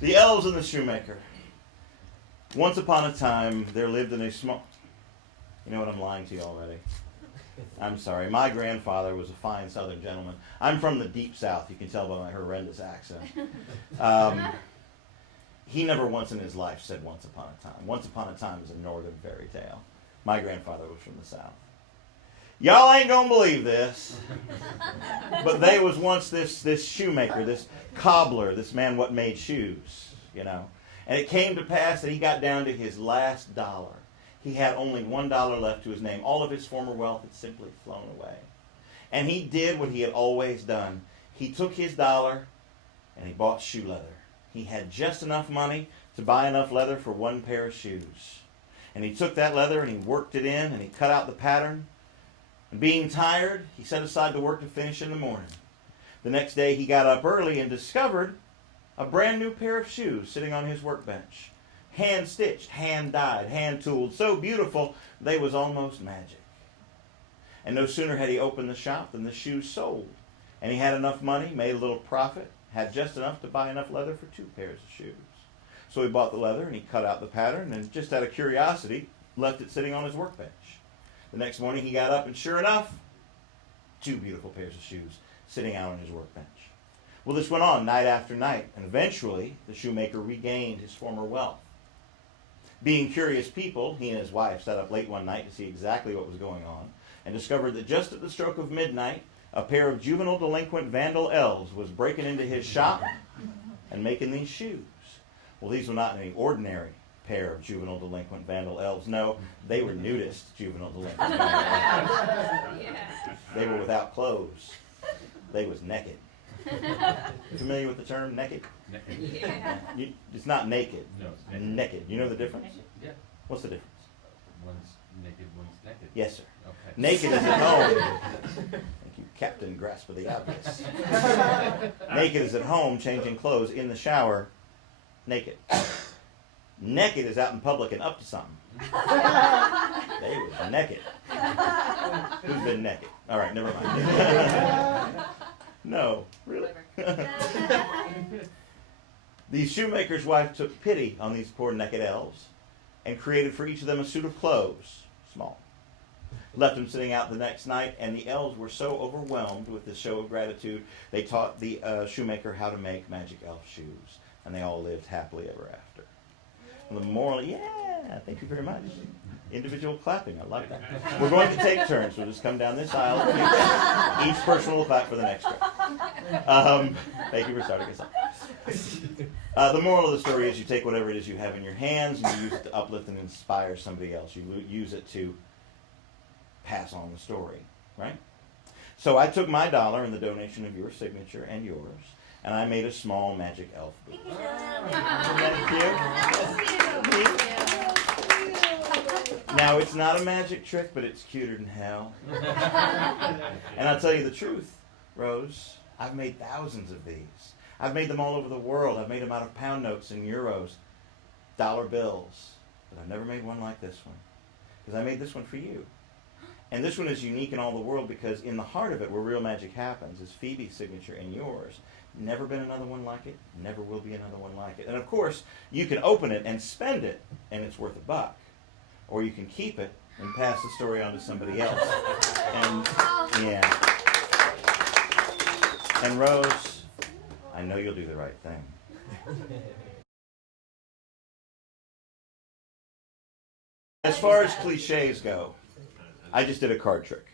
The elves and the shoemaker. Once upon a time, there lived in a small... You know what? I'm lying to you already. I'm sorry. My grandfather was a fine Southern gentleman. I'm from the deep South. You can tell by my horrendous accent. He never once in his life said once upon a time. Once upon a time is a northern fairy tale. My grandfather was from the South. Y'all ain't gonna believe this, but there was once this shoemaker, this cobbler, this man what made shoes, you know. And it came to pass that he got down to his last dollar. He had only $1 left to his name. All of his former wealth had simply flown away. And he did what he had always done. He took his dollar and he bought shoe leather. He had just enough money to buy enough leather for one pair of shoes. And he took that leather and he worked it in and he cut out the pattern. And being tired, he set aside the work to finish in the morning. The next day he got up early and discovered a brand new pair of shoes sitting on his workbench. Hand-stitched, hand-dyed, hand-tooled, so beautiful they was almost magic. And no sooner had he opened the shop than the shoes sold. And he had enough money, made a little profit, had just enough to buy enough leather for 2 pairs of shoes. So he bought the leather and he cut out the pattern and just out of curiosity left it sitting on his workbench. The next morning he got up and sure enough, 2 beautiful pairs of shoes sitting out on his workbench. Well, this went on night after night, and eventually the shoemaker regained his former wealth. Being curious people, he and his wife sat up late one night to see exactly what was going on and discovered that just at the stroke of midnight, a pair of juvenile delinquent vandal elves was breaking into his shop and making these shoes. Well, these were not any ordinary pair of juvenile delinquent vandal elves. No, they were nudist juvenile delinquent vandal elves. They were without clothes. They was naked. You familiar with the term naked? Naked. Yeah. It's not naked. No, it's naked. Naked. You know the difference? Yeah. What's the difference? One's naked, one's naked. Yes, sir. Okay. Naked is at home. Thank you, Captain Grasp of the Obvious. Naked is at home, changing clothes in the shower, naked. Naked is out in public and up to something. They was naked. Who's been naked? All right, never mind. No, really. The shoemaker's wife took pity on these poor naked elves and created for each of them a suit of clothes, small. Left them sitting out the next night, and the elves were so overwhelmed with this show of gratitude, they taught the shoemaker how to make magic elf shoes, and they all lived happily ever after. And the moral, yeah, thank you very much. Individual clapping, I like that. We're going to take turns. We'll just come down this aisle. Each person will clap for the next one. Thank you for starting us off. The moral of the story is you take whatever it is you have in your hands and you use it to uplift and inspire somebody else. You use it to pass on the story, right? So I took my $1 and the donation of your signature and yours, and I made a small magic elf boot. Thank you. Now, it's not a magic trick, but it's cuter than hell. And I'll tell you the truth, Rose, I've made thousands of these. I've made them all over the world. I've made them out of pound notes and euros, dollar bills. But I've never made one like this one. Because I made this one for you. And this one is unique in all the world because in the heart of it, where real magic happens, is Phoebe's signature and yours. Never been another one like it. Never will be another one like it. And of course, you can open it and spend it, and it's worth $1. Or you can keep it and pass the story on to somebody else. And yeah. And Rose, I know you'll do the right thing. As far as cliches go, I just did a card trick.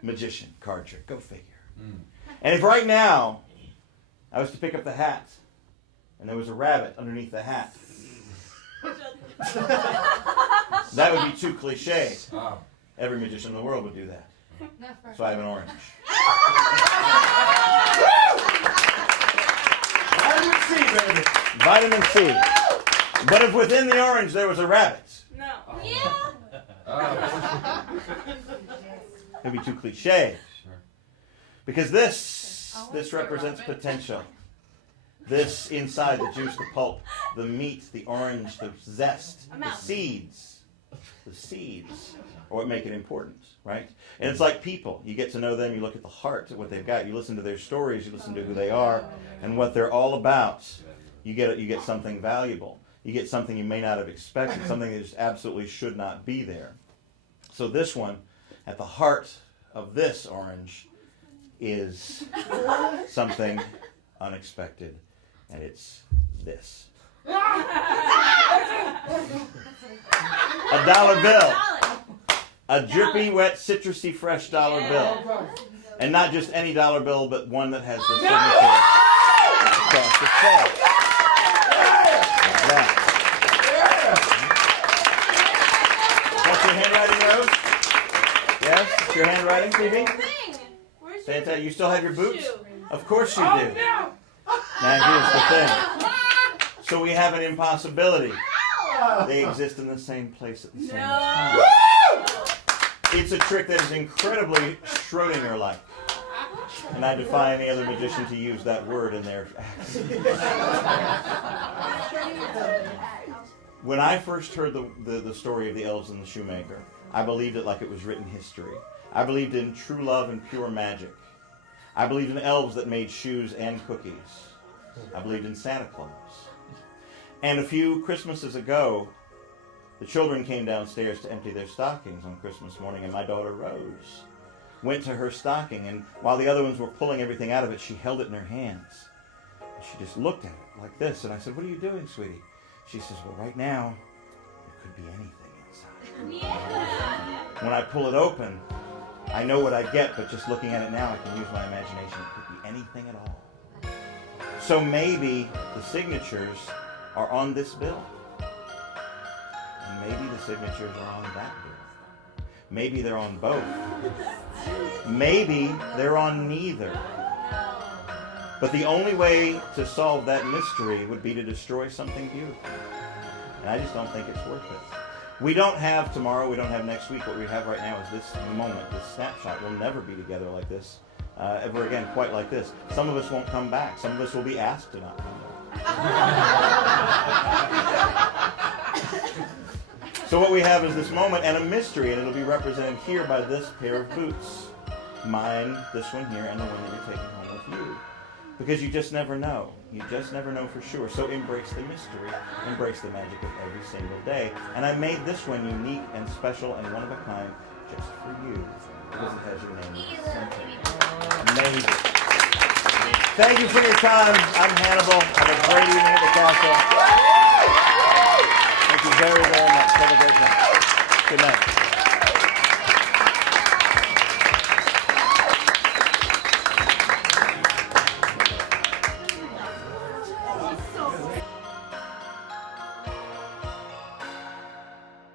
Magician, card trick, go figure. And if right now I was to pick up the hat and there was a rabbit underneath the hat, that would be too cliche. Every magician in the world would do that. So I have an orange. Vitamin C, baby. Vitamin C. But if within the orange there was a rabbit, No. it would be too cliche. Because this represents potential. This inside, the juice, the pulp, the meat, the orange, the zest, the seeds. the seeds, or what make it important, right? And it's like people. You get to know them, you look at the heart of what they've got, you listen to their stories, you listen to who they are and what they're all about. You get something valuable. You get something you may not have expected, something that just absolutely should not be there. So this one, at the heart of this orange, is something unexpected, and it's this. A dollar bill. A drippy, wet, citrusy, fresh dollar bill. And not just any dollar bill, but one that has the signature across the front. Like that. What's your handwriting, Rose? Yes? It's your handwriting, Phoebe? Fantastic. You still have your boots? Of course you do. Now here's the thing. So we have an impossibility. They exist in the same place at the same time. It's a trick that is incredibly Schrodinger-like. And I defy any other magician to use that word in their acts. When I first heard the story of the elves and the shoemaker, I believed it like it was written history. I believed in true love and pure magic. I believed in elves that made shoes and cookies. I believed in Santa Claus. And a few Christmases ago, the children came downstairs to empty their stockings on Christmas morning, and my daughter Rose went to her stocking, and while the other ones were pulling everything out of it, she held it in her hands. And she just looked at it like this, and I said, "What are you doing, sweetie?" She says, "Well, right now, there could be anything inside." Yeah. When I pull it open, I know what I get, but just looking at it now, I can use my imagination. It could be anything at all. So maybe the signatures are on this bill. And maybe the signatures are on that bill. Maybe they're on both. Maybe they're on neither. But the only way to solve that mystery would be to destroy something beautiful. And I just don't think it's worth it. We don't have tomorrow, we don't have next week. What we have right now is this moment, this snapshot. We'll never be together like this, ever again, quite like this. Some of us won't come back. Some of us will be asked to not come back. So what we have is this moment and a mystery, and it'll be represented here by this pair of boots. Mine, this one here, and the one that you're taking home with you. Because you just never know. You just never know for sure. So embrace the mystery. Embrace the magic of every single day. And I made this one unique and special and one of a kind just for you. Because it has your name in the center. Amazing. Thank you for your time. I'm Hannibal. Have a great evening at the castle. Thank you very, very much. Have a great night. Good night.